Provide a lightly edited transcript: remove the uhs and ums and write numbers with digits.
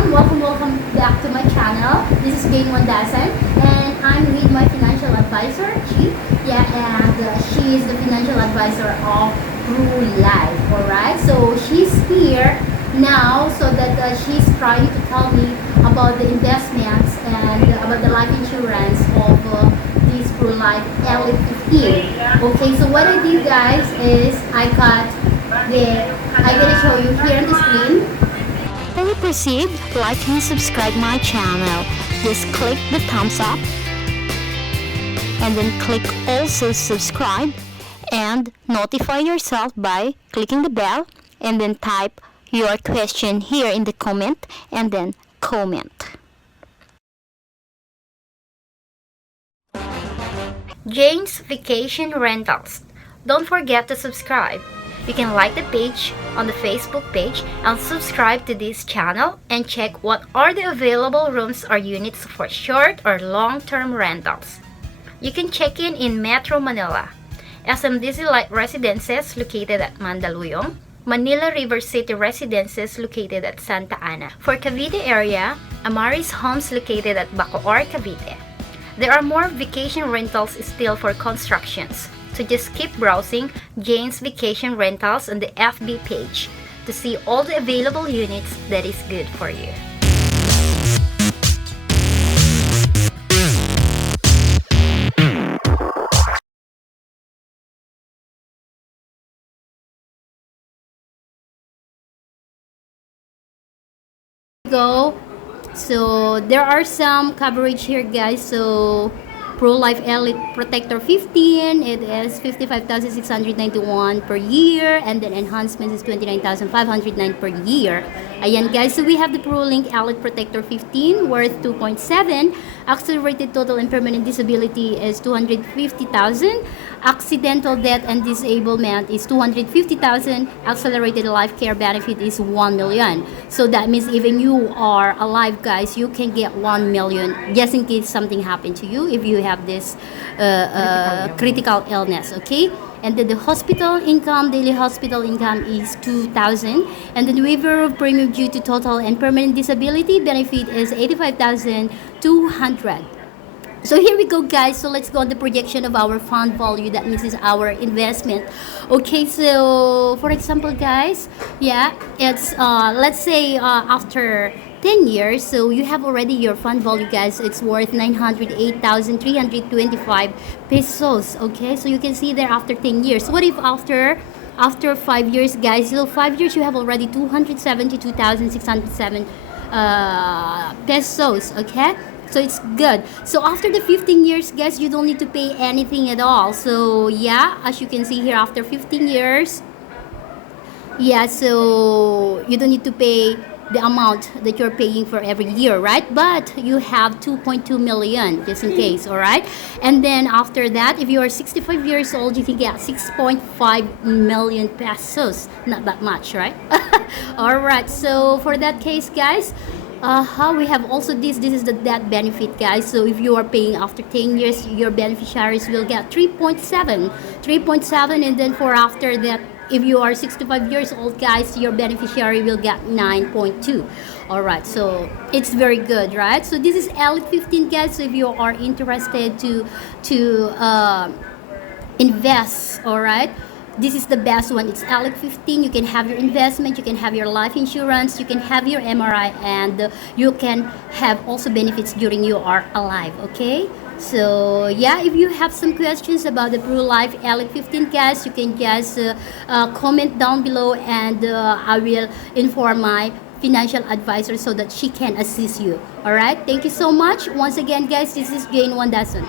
everyone, welcome back to my channel. This is Oandasan and I'm with my financial advisor, Chi. Yeah, and she is the financial advisor of True Life, alright? So she's here now so that she's trying to tell me about the investments and about the life insurance of this True Life Elite 15. Okay, so what I did guys is I'm gonna show you here on the screen. Before we proceed, like and subscribe my channel. Just click the thumbs up and then click also subscribe and notify yourself by clicking the bell and then type your question here in the comment and then comment. Jane's Vacation Rentals. Don't forget to subscribe. You can like the page on the Facebook page and subscribe to this channel and check what are the available rooms or units for short or long-term rentals. You can check in Metro Manila, SMDC Light Residences located at Mandaluyong, Manila Rivercity Residences located at Santa Ana. For Cavite area, Amaris Homes located at Bacoor, Cavite. There are more vacation rentals still for constructions. So just keep browsing Jane's Vacation Rentals on the FB page to see all the available units that is good for you. Go. So there are some coverage here guys. So Pro Life Elite Protector 15, it is 55,691 per year, and then enhancements is 29,509 per year. Ayan guys, so we have the Pro Link Elite Protector 15 worth 2.7. Accelerated total and permanent disability is 250,000. Accidental death and disablement is 250,000. Accelerated life care benefit is 1 million. So that means even you are alive guys, you can get 1 million just in case something happened to you if you have this critical illness, okay? And then the hospital income, daily hospital income is 2,000. And then the waiver of premium due to total and permanent disability benefit is 85,200. So here we go guys, so let's go on the projection of our fund value, that means is our investment. Okay, so for example guys, yeah, it's let's say after 10 years, so you have already your fund value guys, it's worth 908,325 pesos. Okay, so you can see there after 10 years. What if after 5 years guys? So 5 years you have already 272,607 pesos. Okay, so it's good. So after the 15 years guys, you don't need to pay anything at all. So yeah, as you can see here, after 15 years, yeah, so you don't need to pay the amount that you're paying for every year, right? But you have 2.2 million just in case, all right? And then after that, if you are 65 years old, you can get 6.5 million pesos. Not that much, right? All right, so for that case guys, we have also this is the death benefit guys. So if you are paying after 10 years, your beneficiaries will get 3.7, and then for after that, if you are 65 years old guys, your beneficiary will get 9.2. all right, so it's very good, right? So this is Elite 15 guys. So if you are interested to invest, all right, this is the best one. It's Elite 15. You can have your investment, you can have your life insurance, you can have your MRI, and you can have also benefits during you are alive. Okay, so yeah, if you have some questions about the Pro Life Elite 15 guys, you can just comment down below, and I will inform my financial advisor so that she can assist you. All right, thank you so much once again guys. This is Oandasan.